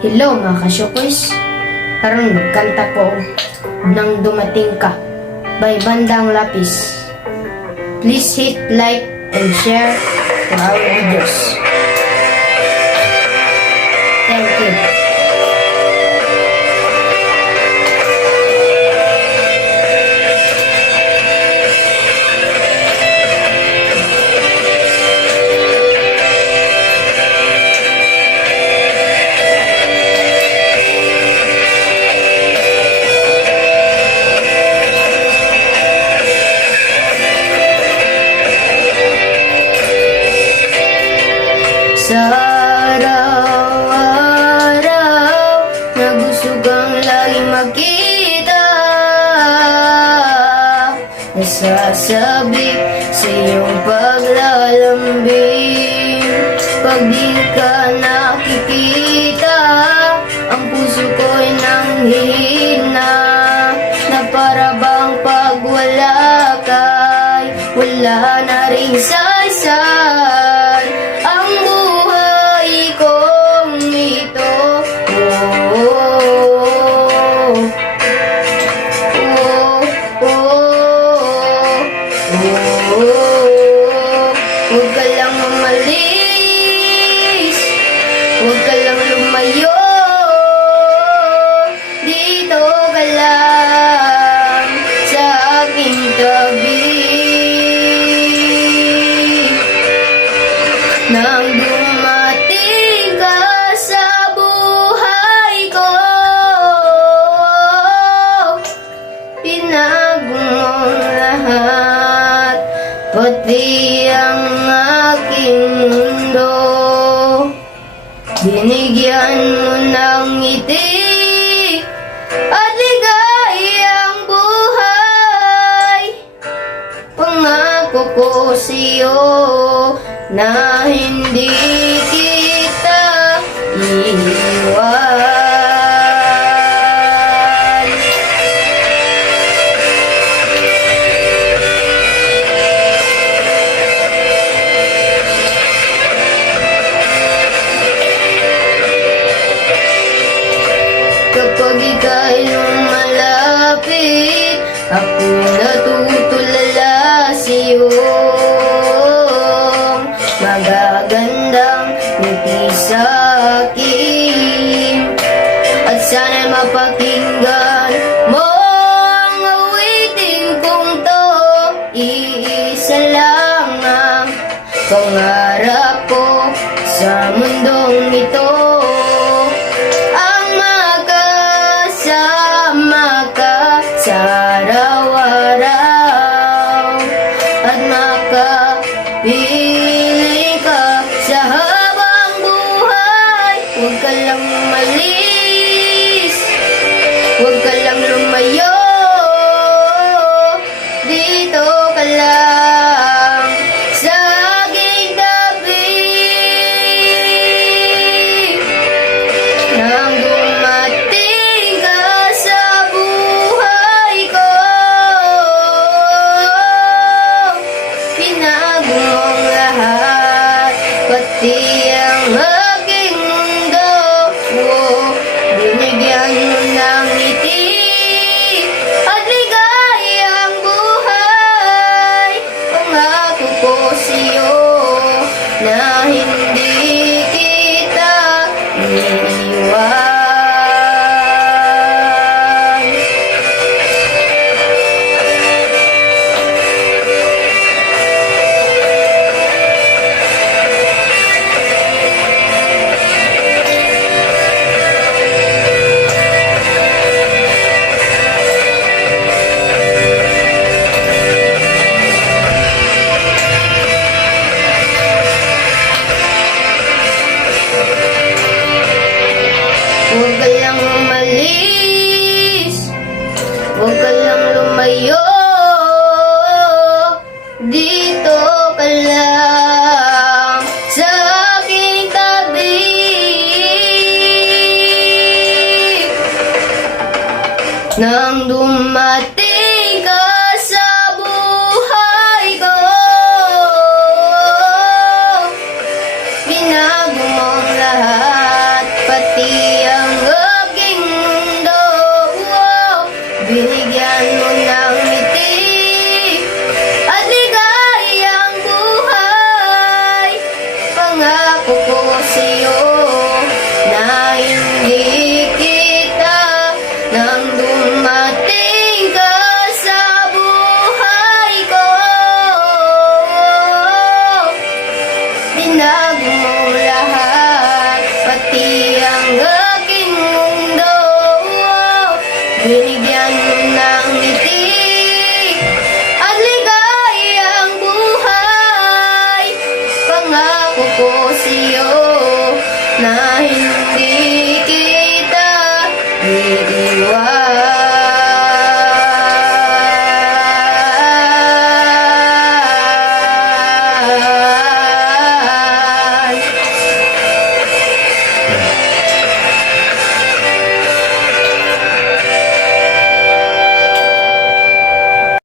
Hello mga kasyokers, karon magkanta ko nang dumating ka by Bandang Lapis. Please hit like and share for our videos. Thank you. Sa araw-araw na gusto kang laging makita, nasasabik sa iyong paglalambing. Pag di ka nakikita, ang puso ko'y nanghihina, na para bang pag wala ka'y wala na ring saysay ang buhay kong ito. Huwag ka lang umalis, huwag ka lang lumayo, dito ka lang sa aking tabi. Nang dumating ka sa buhay ko, pinago mo lahat, pati ang aking mundo. Binigyan mo ng ngiti at ligayang buhay. Pangako ko sa'yo na hindi kita iiwan. Kapag ika'y lumalapit, ako natutulala sa'yo. Magagandang ngiti sa'kin, at sana'y mapakinggan mo ang awitin kong to. Iisa lang ang pangarap ko sa mundong ito, ang makasama ka sa araw-araw at makapiling ka sa habang buhay. Huwag ka lang umalis, huwag ka lang lumayo, dito ka lang sa aking tabi. Nang dumating ka sa buhay ko, pinago mo ko po sa'yo na hindi